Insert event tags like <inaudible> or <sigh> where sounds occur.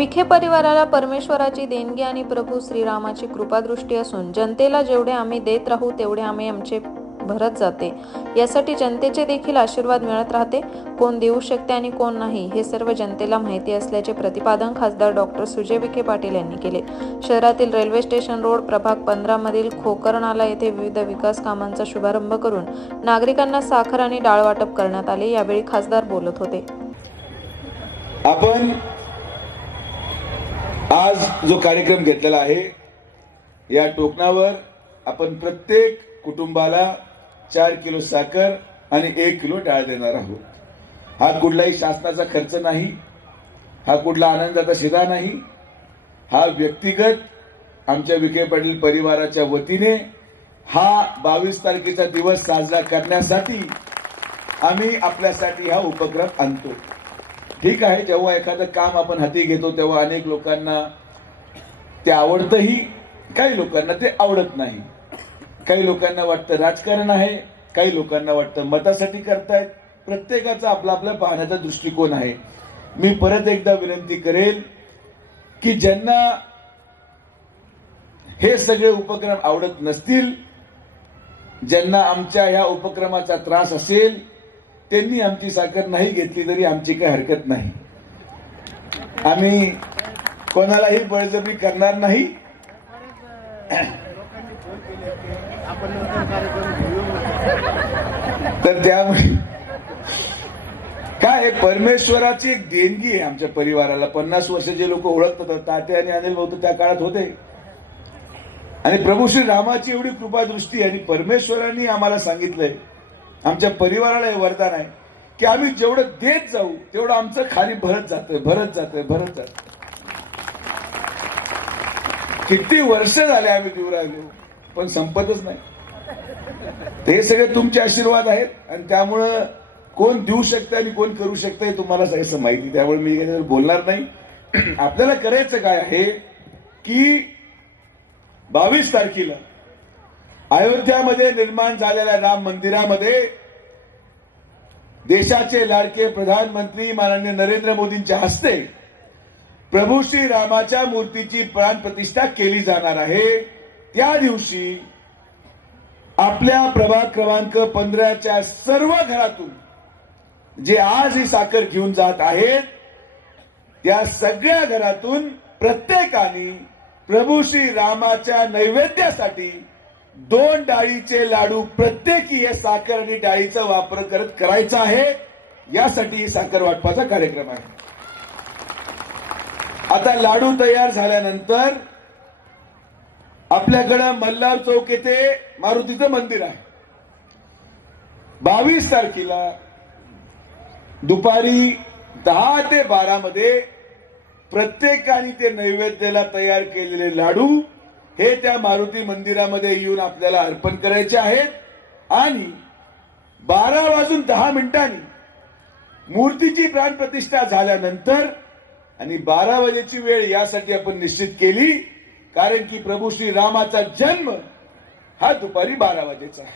विखे परिवाराला परमेश्वराची देणगी आणि प्रभू श्रीरामाची कृपादृष्टी असून जनतेला जेवढे आम्ही देत राहू तेवढे आम्ही आमचे भरत जाते. यासाठी जनतेचे देखील आशीर्वाद मिळत राहते. कोण देऊ शकते आणि कोण नाही हे सर्व जनतेला माहिती असल्याचे प्रतिपादन खासदार डॉक्टर सुजय विखे पाटील यांनी केले. शहरातील रेल्वे स्टेशन रोड प्रभाग पंधरामधील खोकरणाला येथे विविध विकास कामांचा शुभारंभ करून नागरिकांना साखर आणि डाळ वाटप करण्यात आले यावेळी खासदार बोलत होते. आपण आज जो कार्यक्रम घेतलेला आहे या टोकनावर आपण प्रत्येक कुटुंबाला चार किलो साखर आणि एक किलो डाळ देणार आहोत. हा कुठलाही शासनाचा खर्च नाही हा कुठला आनंदाचा शिरा नाही हा व्यक्तिगत आमच्या विखे पाटील परिवाराच्या वतीने हा बावीस तारखेचा दिवस साजरा करण्यासाठी आम्ही आपल्यासाठी हा उपक्रम आणतो. ठीक आहे जेव्हा एखादं काम आपण हाती घेतो तेव्हा अनेक लोकांना ते आवडतंही काही लोकांना ते आवडत नाही. काही लोकांना वाटतं राजकारण आहे काही लोकांना वाटतं मतासाठी करतायत. प्रत्येकाचा आपला आपला पाहण्याचा दृष्टिकोन आहे. मी परत एकदा विनंती करेल की ज्यांना हे सगळे उपक्रम आवडत नसतील ज्यांना आमच्या ह्या उपक्रमाचा त्रास असेल त्यांनी आमची साखर नाही घेतली तरी आमची काही हरकत नाही. आम्ही कोणालाही बळजबरी करणार नाही. तर त्यामुळे काय परमेश्वराची एक देणगी आहे आमच्या परिवाराला. पन्नास वर्ष जे लोक ओळखतात ताते आणि अनिल भाऊ त्या काळात होते. आणि प्रभू श्री रामाची एवढी कृपादृष्टी आणि परमेश्वरांनी आम्हाला सांगितलंय आमच्या परिवाराला हे वरदान आहे की आम्ही जेवढं देत जाऊ तेवढं आमचं खाली भरत जातंय भरत जातंय भरत जात किती वर्ष झाले आम्ही देऊ राहिलो पण संपतच नाही. ते सगळे तुमचे आशीर्वाद आहेत आणि त्यामुळं कोण देऊ शकतं आणि कोण करू शकतं हे तुम्हाला सगळं माहिती त्यामुळे मी याच्यावर बोलणार नाही. <clears throat> आपल्याला करायचं काय आहे की बावीस तारखेला अयोध्यामध्ये निर्माण झालेल्या राम मंदिरामध्ये देशाचे लाडके प्रधानमंत्री माननीय नरेंद्र मोदींच्या हस्ते प्रभू श्री रामाच्या मूर्तीची प्राण प्रतिष्ठा केली जाणार आहे. त्या दिवशी आपल्या प्रभाग क्रमांक पंधराच्या सर्व घरातून जे आज ही साखर घेऊन जात आहेत त्या सगळ्या घरातून प्रत्येकाने प्रभू श्री रामाच्या नैवेद्यासाठी दोन डाळीचे लाडू प्रत्येकी साखर आणि डाळीचा वापर करत करायचा आहे. यासाठी साखर वाटपाचा कार्यक्रम आहे. आता लाडू तयार झाल्यानंतर आपल्याकडं मल्हार चौक येथे मारुतीचं मंदिर आहे. बावीस तारखेला दुपारी दहा ते बारा मध्ये प्रत्येकाने ते नैवेद्याला तयार केलेले लाडू हे त्या मारुती मंदिरामध्ये येऊन आपल्याला अर्पण करायचे आहेत. आणि बारा वाजून दहा मिनिटांनी मूर्तीची प्राणप्रतिष्ठा झाल्यानंतर आणि बारा वाजेची वेळ यासाठी आपण निश्चित केली कारण की प्रभू श्री रामाचा जन्म हा दुपारी बारा वाजेचा आहे.